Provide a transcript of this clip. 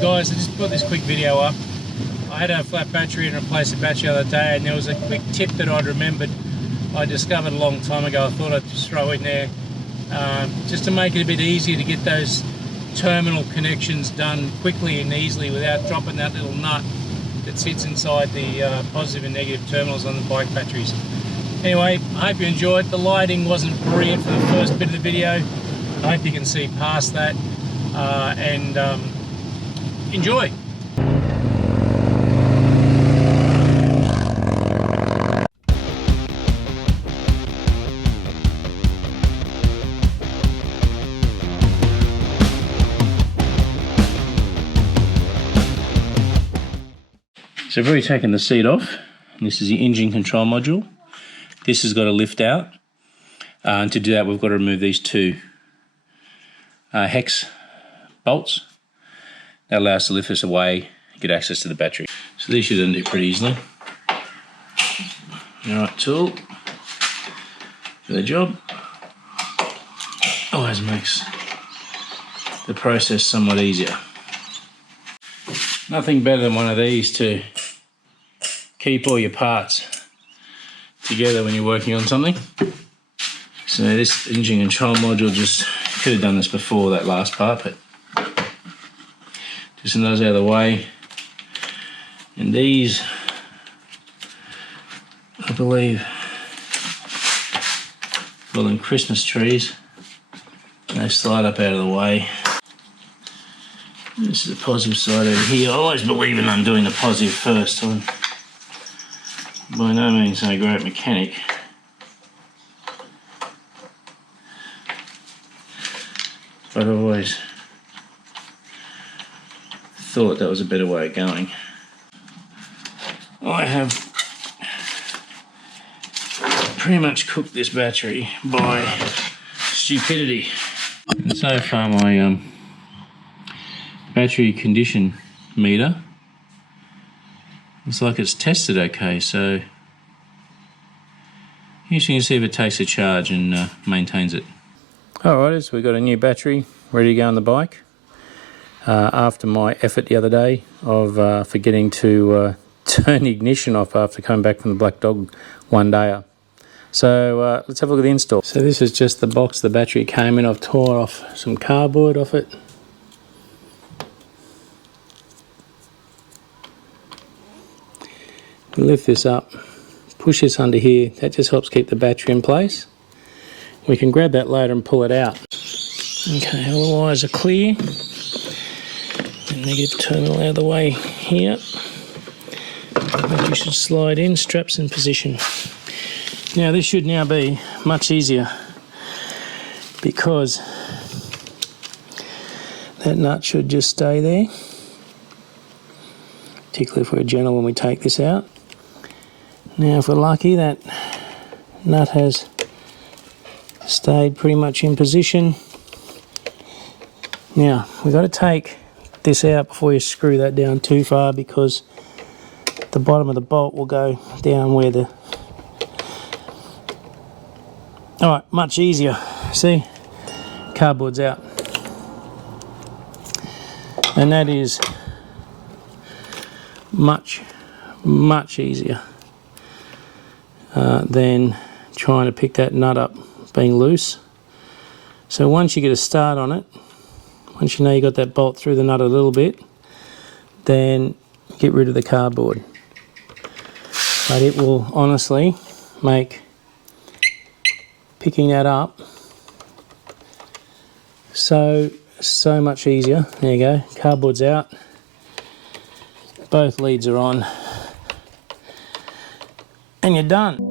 Guys, I just put this quick video up. I had a flat battery and replaced the battery the other day, and there was a quick tip that I'd remembered I discovered a long time ago. I thought I'd just throw in there just to make it a bit easier to get those terminal connections done quickly and easily without dropping that little nut that sits inside the positive and negative terminals on the bike batteries. Anyway, I hope you enjoyed. The lighting wasn't brilliant for the first bit of the video. I hope you can see past that and enjoy. So I've already taken the seat off, and this is the engine control module. This has got to lift out, and to do that we've got to remove these two hex bolts. That allows us to lift this away and get access to the battery. So these should undo pretty easily. Alright, tool for the job. Always makes the process somewhat easier. Nothing better than one of these to keep all your parts together when you're working on something. So this engine control module, just could have done this before that last part, but just those out of the way. And these, I believe, call them Christmas trees. They slide up out of the way. This is the positive side over here. I always believe in undoing the positive first. I'm by no means a great mechanic. But I've always thought that was a better way of going. I have pretty much cooked this battery by stupidity. And so far my battery condition meter looks like it's tested okay, so you can see if it takes a charge and maintains it. Alright, so we've got a new battery ready to go on the bike. After my effort the other day of forgetting to turn the ignition off after coming back from the Black Dog one dayer. So let's have a look at the install. So this is just the box the battery came in. I've tore off some cardboard off it. Lift this up, push this under here. That just helps keep the battery in place. We can grab that later and pull it out. Okay, all the wires are clear. The negative terminal out of the way here. Battery should slide in, straps in position. Now this should now be much easier because that nut should just stay there, particularly if we're gentle when we take this out. Now if we're lucky, that nut has stayed pretty much in position. Now we've got to take this out before you screw that down too far, because the bottom of the bolt will go down where the... Alright, much easier. See? Cardboard's out. And that is much easier than trying to pick that nut up being loose. So once you get a start on it, once you know you got that bolt through the nut a little bit, then get rid of the cardboard. But it will honestly make picking that up so much easier. There you go, cardboard's out, both leads are on, and you're done.